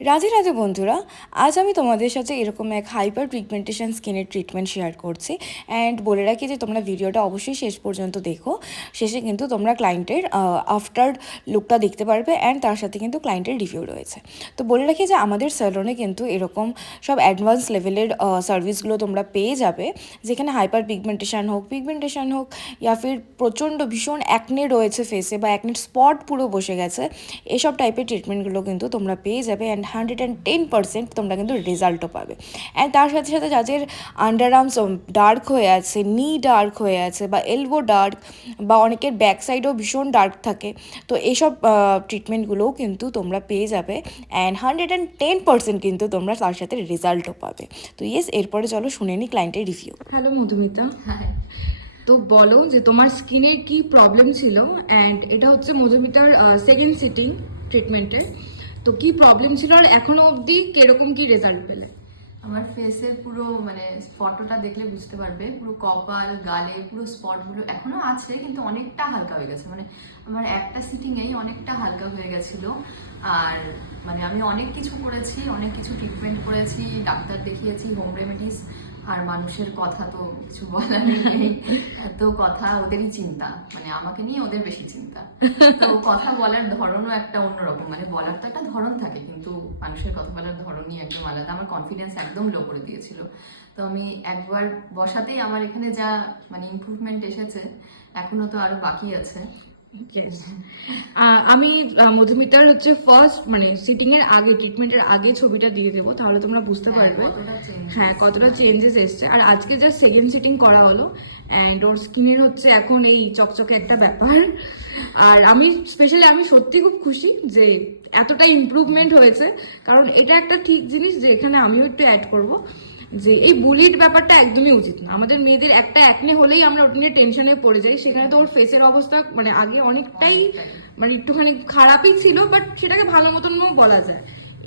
রাধে রাধে বন্ধুরা, আজ আমি তোমাদের সাথে এরকম এক হাইপার পিগমেন্টেশন স্কিনের ট্রিটমেন্ট শেয়ার করছি। অ্যান্ড বলে রাখি যে তোমরা ভিডিওটা অবশ্যই শেষ পর্যন্ত দেখো। শেষে কিন্তু তোমরা ক্লায়েন্টের আফটার লুকটা দেখতে পারবে, অ্যান্ড তার সাথে কিন্তু ক্লায়েন্টের রিভিউ রয়েছে। তো বলে রাখি যে আমাদের স্যালনে কিন্তু এরকম সব অ্যাডভান্স লেভেলের সার্ভিসগুলো তোমরা পেয়ে যাবে, যেখানে হাইপার পিগমেন্টেশন হোক ইয়া ফির প্রচণ্ড ভীষণ অ্যাকনে রয়েছে ফেসে বা অ্যাকনের স্পট পুরো বসে গেছে, এসব টাইপের ট্রিটমেন্টগুলো কিন্তু তোমরা পেয়ে যাবে। অ্যান্ড 110% তোমরা কিন্তু রেজাল্টও পাবে। অ্যান্ড তার সাথে সাথে যাদের আন্ডার আর্মস ডার্ক হয়ে আছে, নি ডার্ক হয়ে আছে, বা এলবো ডার্ক, বা অনেকের ব্যাক সাইডেও ভীষণ ডার্ক থাকে, তো এইসব ট্রিটমেন্টগুলোও কিন্তু তোমরা পেয়ে যাবে। অ্যান্ড 110% কিন্তু তোমরা তার সাথে রেজাল্টও পাবে। তো ইয়েস, এরপরে চলো শুনে নিই ক্লায়েন্টের রিভিউ। হ্যালো মধুমিতা, তো বলো যে তোমার স্কিনের কি প্রবলেম ছিল। অ্যান্ড এটা হচ্ছে মধুমিতার সেকেন্ড সিটিং ট্রিটমেন্টের। তো কি প্রবলেম ছিল আর এখনো অবধি কিরকম কি রেজাল্ট পেলে? আমার ফেসের পুরো ফটোটা দেখলে বুঝতে পারবে, পুরো কপাল গালে পুরো স্পটগুলো এখনো আছে, কিন্তু অনেকটা হালকা হয়ে গেছে। আমার একটা সিটিংয়েই অনেকটা হালকা হয়ে গেছিল। আর আমি অনেক কিছু করেছি, অনেক কিছু ট্রিটমেন্ট করেছি, ডাক্তার দেখিয়েছি, হোম রেমেডিস। আর মানুষের কথা তো কিছু বলার নেই, এত কথা, ওদেরই চিন্তা, আমাকে নিয়ে ওদের বেশি চিন্তা। তো কথা বলার ধরনও একটা অন্যরকম, বলার তো একটা ধরন থাকে, কিন্তু মানুষের কথা বলার ধরনই একদম আলাদা। আমার কনফিডেন্স একদম লো করে দিয়েছিল। তো আমি একবার বসাতেই আমার এখানে যা ইমপ্রুভমেন্ট এসেছে, এখনো তো আরো বাকি আছে। আমি মধুমিতার হচ্ছে ফার্স্ট সিটিং এর আগে, ট্রিটমেন্টের আগে ছবিটা দিয়ে দেবো, তাহলে তোমরা বুঝতে পারবে হ্যাঁ কতটা চেঞ্জেস এসছে। আর আজকে যা সেকেন্ড সিটিং করা হলো, অ্যান্ড ওর স্কিনের হচ্ছে এখন এই চকচকে একটা ব্যাপার। আর আমি সত্যি খুব খুশি যে এতটা ইমপ্রুভমেন্ট হয়েছে, কারণ এটা একটা ঠিক জিনিস যে এখানে আমিও একটু অ্যাড করব যে এই বুলিড ব্যাপারটা একদমই উচিত না। আমাদের মেয়েদের একটা একনে হলেই আমরা ওটা নিয়ে টেনশনে পড়ে যাই। সেখানে তো ওর ফেসের অবস্থা আগে অনেকটাই একটুখানি খারাপই ছিল, বাট সেটাকে ভালো মতনও বলা যায়।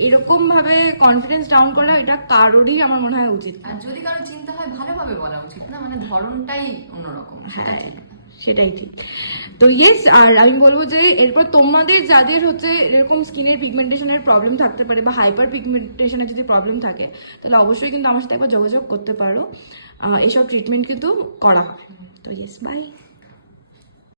এরকম ভাবে কনফিডেন্স ডাউন করা এটা কারোরই আমার মনে হয় উচিত। আর যদি কারো চিন্তা হয়, ভালোভাবে বলা উচিত না, ধরনটাই অন্যরকম। হ্যাঁ, সেটাই ঠিক। তো ইয়েস, আর আমি বলবো যে এরপর তোমাদের যাদের হচ্ছে এরকম স্কিনের পিগমেন্টেশনের প্রবলেম থাকতে পারে বা হাইপার পিগমেন্টেশনের যদি প্রবলেম থাকে, তাহলে অবশ্যই কিন্তু আমার সাথে একবার যোগাযোগ করতে পারো। এসব ট্রিটমেন্ট কিন্তু করা হয়। তো ইয়েস, বাই।